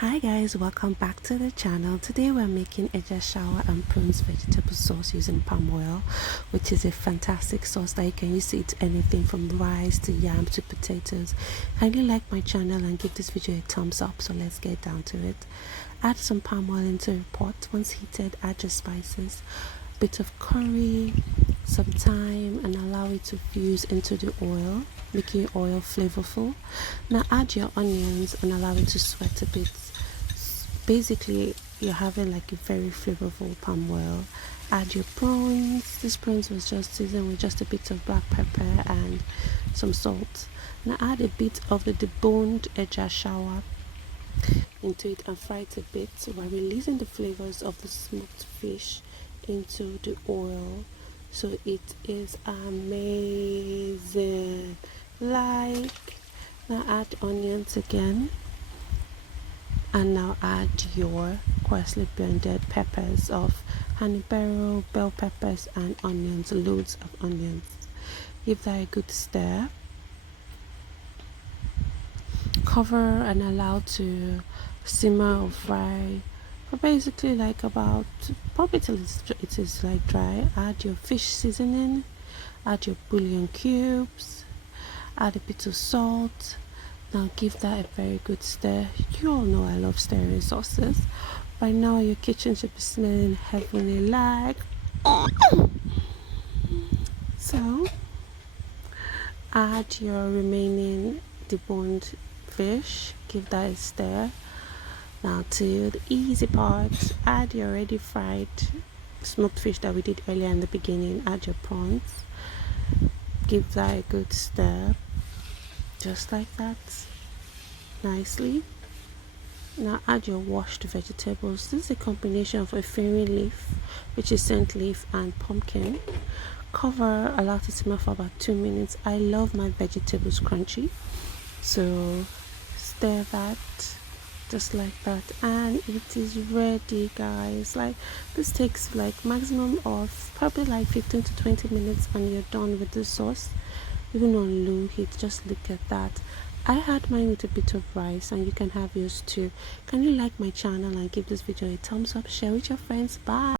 Hi guys, welcome back to the channel. Today we're making Eja shawa and prawns vegetable sauce using palm oil, which is a fantastic sauce that you can use to eat anything from rice to yam to potatoes. Kindly like my channel and give this video a thumbs up. So let's get down to it. Add some palm oil into a pot. Once heated, add your spices, a bit of curry, some thyme, and allow it to fuse into the oil, making your oil flavorful. Now add your onions and allow it to sweat a bit. Basically, you're having like a very flavorful palm oil. Add your prawns. This prawns was just seasoned with just a bit of black pepper and some salt. Now add a bit of the deboned Eja shawa into it and fry it a bit while releasing the flavors of the smoked fish into the oil. So it is amazing. Now add onions again, and now add your coarsely blended peppers of habanero, bell peppers, and onions. Loads of onions. Give that a good stir. Cover and allow to simmer or fry for basically like about probably till it is like dry. Add your fish seasoning, add your bouillon cubes, add a bit of salt. Now give that a very good stir. You all know I love stirring sauces. By now your kitchen should be smelling heavenly like. So add your remaining deboned fish, give that a stir. Now to the easy part, add your already fried smoked fish that we did earlier in the beginning. Add your prawns, give that a good stir, just like that, nicely. Now add your washed vegetables. This is a combination of efirin leaf, which is scent leaf, and pumpkin. Cover, allow it to simmer for about 2 minutes. I love my vegetables crunchy, so stir that just like that, and it is ready, guys. Like, this takes like maximum of probably like 15 to 20 minutes and you're done with the sauce, even on low heat. Just look at that. I had mine with a bit of rice, and you can have yours too. Can you like my channel and give this video a thumbs up, share with your friends? Bye.